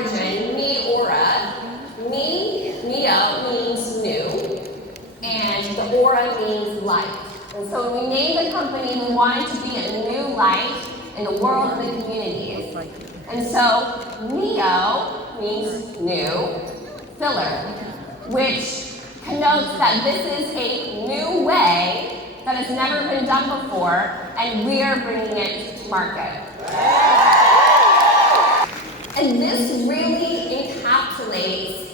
origin, Neora, Neo means new, and the aura means light. And so when we named the company, we wanted to be a new light in the world of the communities. And so Neo means new, filler, which connotes that this is a new way that has never been done before, and we are bringing it to market. And this really encapsulates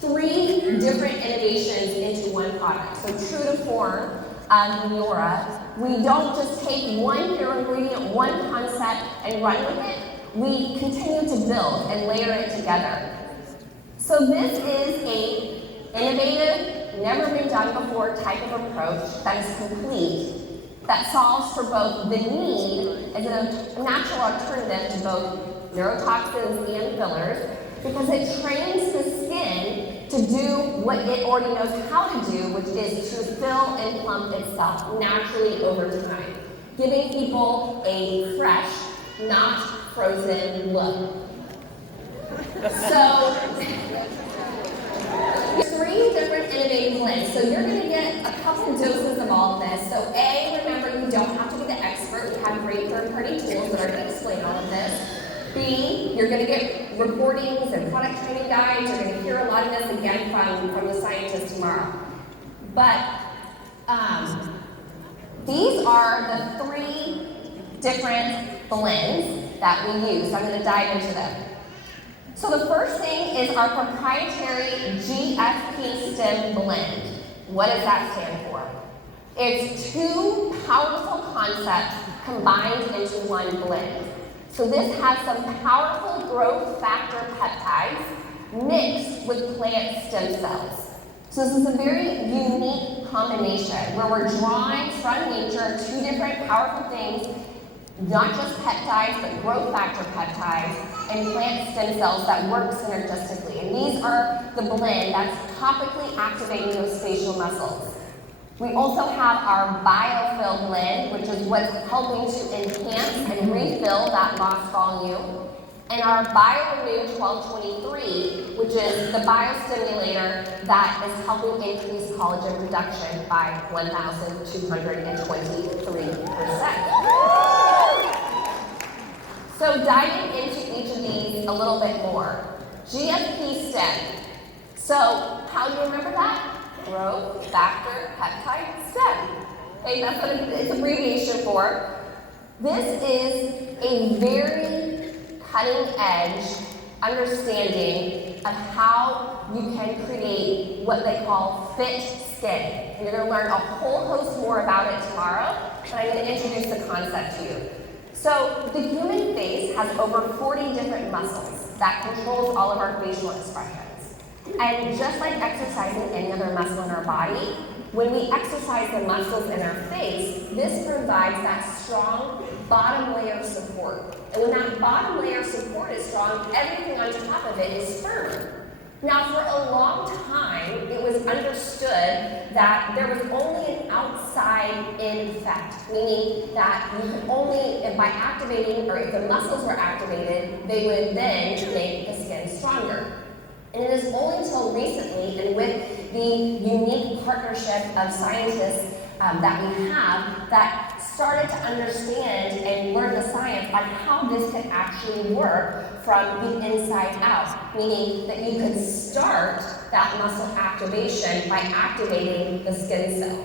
3 different innovations into one product. So true to form of Neora, we don't just take one hero ingredient, one concept, and run with it. We continue to build and layer it together. So this is an innovative, never been done before type of approach that is complete, that solves for both the need as a natural alternative to both neurotoxins and fillers, because it trains the skin to do what it already knows how to do, which is to fill and plump itself naturally over time, giving people a fresh, not frozen look. So, 3 different innovative blends. So you're going to get a couple doses of all of this. So A, remember you don't have to be the expert. We have great third-party tools that are going to explain all of this. B, you're going to get reportings and product training guides. You're going to hear a lot of this again from the scientists tomorrow. But these are the 3 different blends that we use. I'm going to dive into them. So the first thing is our proprietary GFP Stim blend. What does that stand for? It's 2 powerful concepts combined into one blend. So this has some powerful growth factor peptides mixed with plant stem cells. So this is a very unique combination where we're drawing from nature 2 different powerful things, not just peptides, but growth factor peptides and plant stem cells that work synergistically. And these are the blend that's topically activating those facial muscles. We also have our BioFill blend, which is what's helping to enhance and refill that lost volume. And our BioRenew 1223, which is the biostimulator that is helping increase collagen production by 1,223%. So diving into each of these a little bit more. GFP Stim. So how do you remember that? Growth factor peptide stem. Okay, that's what it's abbreviation for. This is a very cutting edge understanding of how you can create what they call fit skin. And you're going to learn a whole host more about it tomorrow, but I'm going to introduce the concept to you. So the human face has over 40 different muscles that controls all of our facial expressions. And just like exercising any other muscle in our body, when we exercise the muscles in our face, this provides that strong bottom layer support. And when that bottom layer support is strong, everything on top of it is firmer. Now, for a long time, it was understood that there was only an outside-in effect, meaning that you could only, by activating, or if the muscles were activated, they would then make the skin stronger. And it is only until recently, and with the unique partnership of scientists that we have, that started to understand and learn the science on how this could actually work from the inside out, meaning that you could start that muscle activation by activating the skin cell.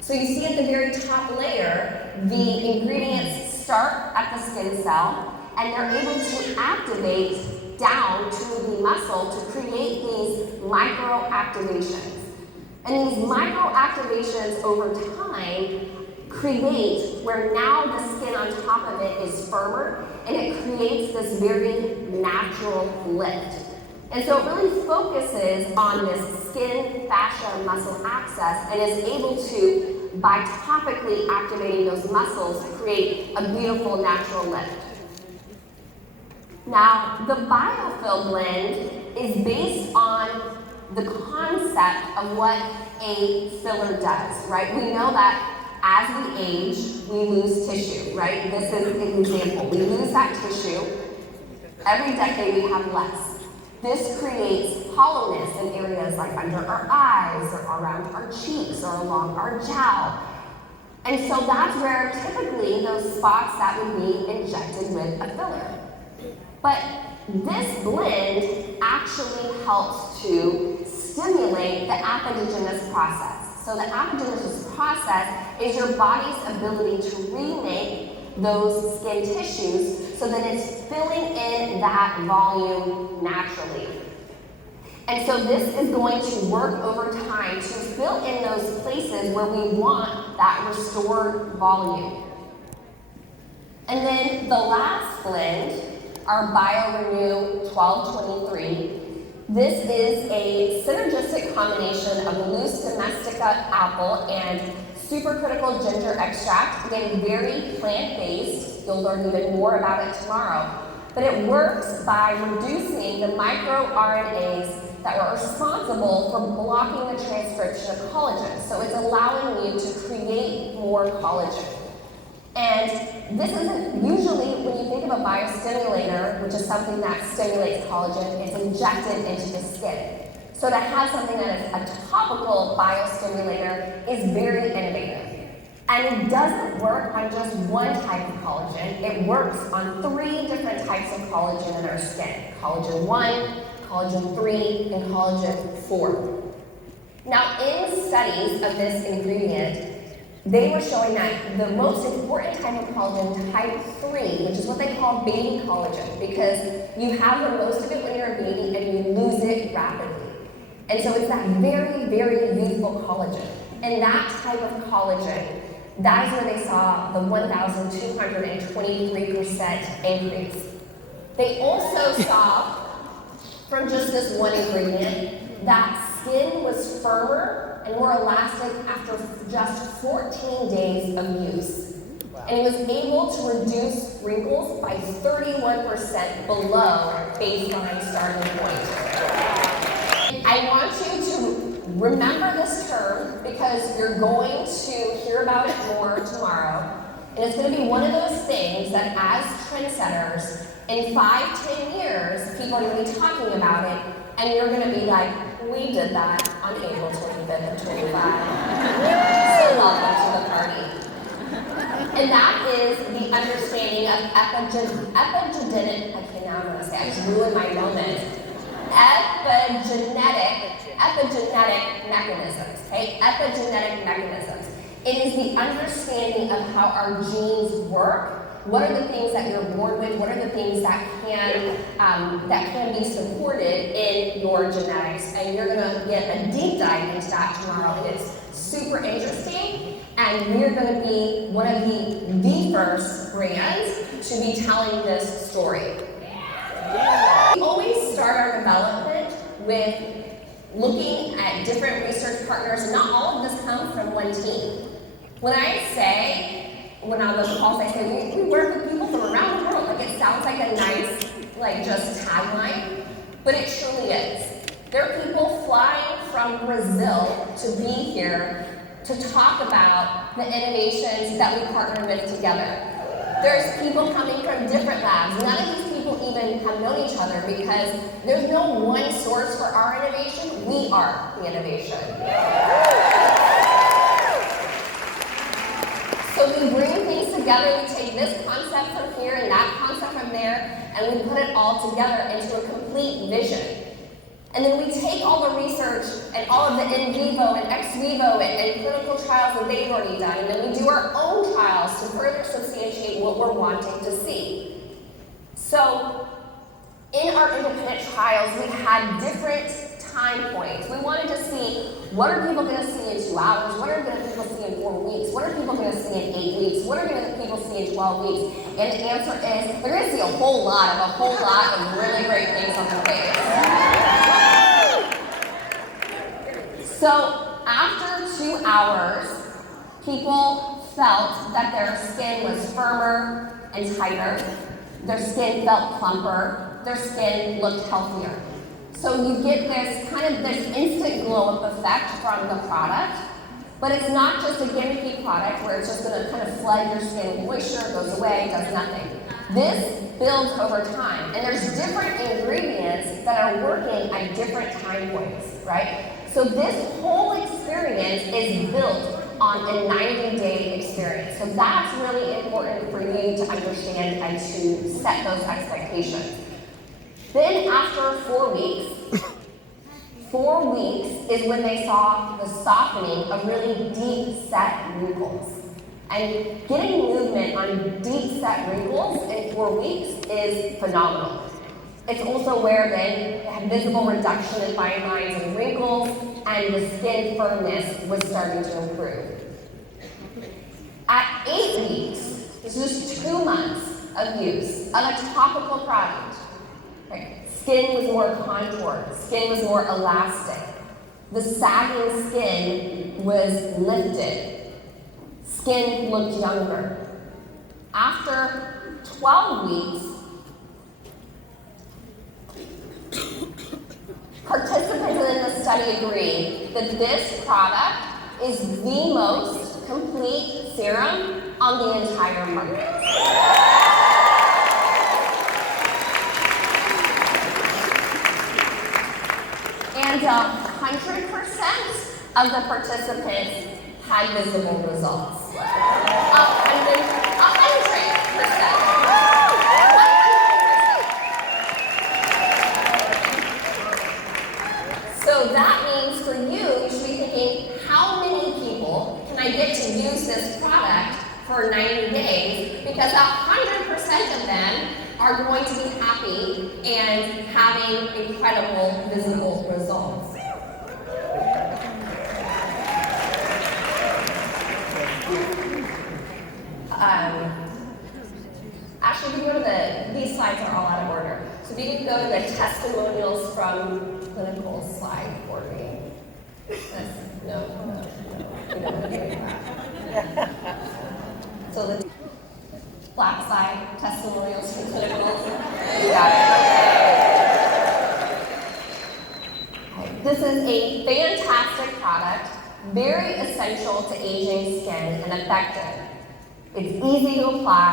So you see at the very top layer, the ingredients start at the skin cell, and they're able to activate down to the muscle to create these micro activations. And these micro activations over time create where now the skin on top of it is firmer, and it creates this very natural lift. And so it really focuses on this skin, fascia, muscle axis, and is able to, by topically activating those muscles, create a beautiful natural lift. Now, the BioFill blend is based on the concept of what a filler does, right? We know that as we age, we lose tissue, right? This is an example. We lose that tissue, Every decade we have less. This creates hollowness in areas like under our eyes or around our cheeks or along our jowl. And so that's where typically those spots that would be injected with a filler. But this blend actually helps to stimulate the apigenesis process. So the apigenesis process is your body's ability to remake those skin tissues so that it's filling in that volume naturally. And so this is going to work over time to fill in those places where we want that restored volume. And then the last blend, our BioRenew 1223. This is a synergistic combination of loose domestica apple and supercritical ginger extract. Again, very plant-based. You'll learn even more about it tomorrow. But it works by reducing the microRNAs that are responsible for blocking the transcription of collagen. So it's allowing you to create more collagen. And this isn't usually, when you think of a biostimulator, which is something that stimulates collagen, it's injected into the skin. So to have something that is a topical biostimulator is very innovative. And it doesn't work on just one type of collagen. It works on 3 different types of collagen in our skin. Collagen 1, collagen 3, and collagen 4. Now, in studies of this ingredient, they were showing that the most important type of collagen, type 3, which is what they call baby collagen, because you have the most of it when you're a baby and you lose it rapidly. And so it's that very, very youthful collagen. And that type of collagen, that is where they saw the 1,223% increase. They also saw, from just this one ingredient, that skin was firmer and more elastic after just 14 days of use. And it was able to reduce wrinkles by 31% below baseline starting point. I want you to remember this term because you're going to hear about it more tomorrow. And it's going to be one of those things that as trendsetters, in 5-10 years, people are going to be talking about it, and you're going to be like, we did that on April 25th of 25. So welcome to the party. And that is the understanding of epigenetic, okay, now I'm going to say, I just ruined my moment. Epigenetic mechanisms, okay? Epigenetic mechanisms. It is the understanding of how our genes work. What are the things that you're born with? What are the things that can be supported in your genetics? And you're gonna get a deep dive into that tomorrow. And it's super interesting. And we're gonna be one of the first brands to be telling this story. We always start our development with looking at different research partners, and not all of this comes from one team. When on those calls I say, we work with people from around the world, like it sounds like a nice, just tagline, but it truly is. There are people flying from Brazil to be here to talk about the innovations that we partner with together. There's people coming from different labs. None of these people even have known each other because there's no one source for our innovation. We are the innovation. So we bring things together, we take this concept from here and that concept from there, and we put it all together into a complete vision. And then we take all the research and all of the in vivo and ex vivo and clinical trials that they've already done, and then we do our own trials to further substantiate what we're wanting to see. So in our independent trials, we had different time points. We wanted to see, what are people going to see in 2 hours? What are people see in 4 weeks? What are people going to see in 8 weeks? What are people see in 12 weeks? And the answer is, they're going to see a whole lot of really great things on their face. So after 2 hours, people felt that their skin was firmer and tighter. Their skin felt plumper. Their skin looked healthier. So you get this instant glow-up effect from the product, but it's not just a gimmicky product where it's just going to kind of flood your skin with moisture, goes away, does nothing. This builds over time, and there's different ingredients that are working at different time points, right? So this whole experience is built on a 90-day experience. So that's really important for you to understand and to set those expectations. Then after 4 weeks, 4 weeks is when they saw the softening of really deep set wrinkles. And getting movement on deep set wrinkles in 4 weeks is phenomenal. It's also where then they had visible reduction in fine lines and wrinkles, and the skin firmness was starting to improve. At 8 weeks, this is 2 months of use of a topical product. Right? Skin was more contoured, skin was more elastic. The sagging skin was lifted. Skin looked younger. After 12 weeks, participants in the study agreed that this product is the most complete serum on the entire market. And 100% of the participants had visible results. 100%. So that means for you, you should be thinking, how many people can I get to use this product for 90 days? Because 100% of them are going to be happy and having incredible visible results. Actually, if you go to these slides are all out of order. So if you can go to the testimonials from clinical slide for me. No, we don't want to do that. So the black slide, testimonials from clinicals. You got it. Okay. This is a fantastic product, very essential to aging skin and effective. It's easy to apply.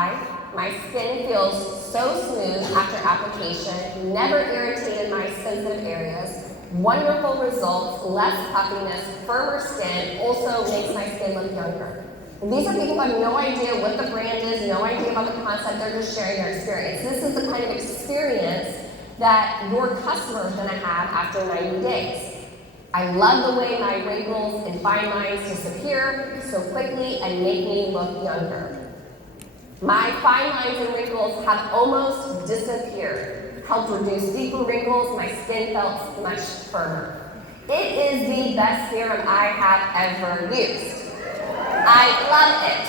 My skin feels so smooth after application, never irritated my sensitive areas, wonderful results, less puffiness, firmer skin, also makes my skin look younger. And these are people who have no idea what the brand is, no idea about the concept, they're just sharing their experience. This is the kind of experience that your customer is going to have after 90 days. I love the way my wrinkles and fine lines disappear so quickly and make me look younger. My fine lines and wrinkles have almost disappeared. Helped reduce deeper wrinkles, my skin felt much firmer. It is the best serum I have ever used. I love it.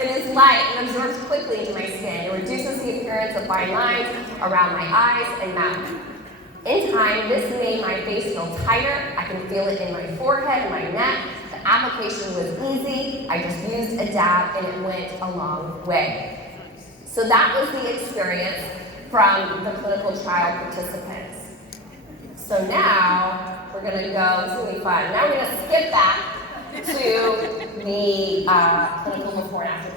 It is light and absorbs quickly into my skin. It reduces the appearance of fine lines around my eyes and mouth. In time, this made my face feel tighter. I can feel it in my forehead and my neck. The application was easy. I just used a dab and it went a long way. So that was the experience from the clinical trial participants. So now we're going to go, it's going to be fun. Now we're going to skip back to the clinical before and after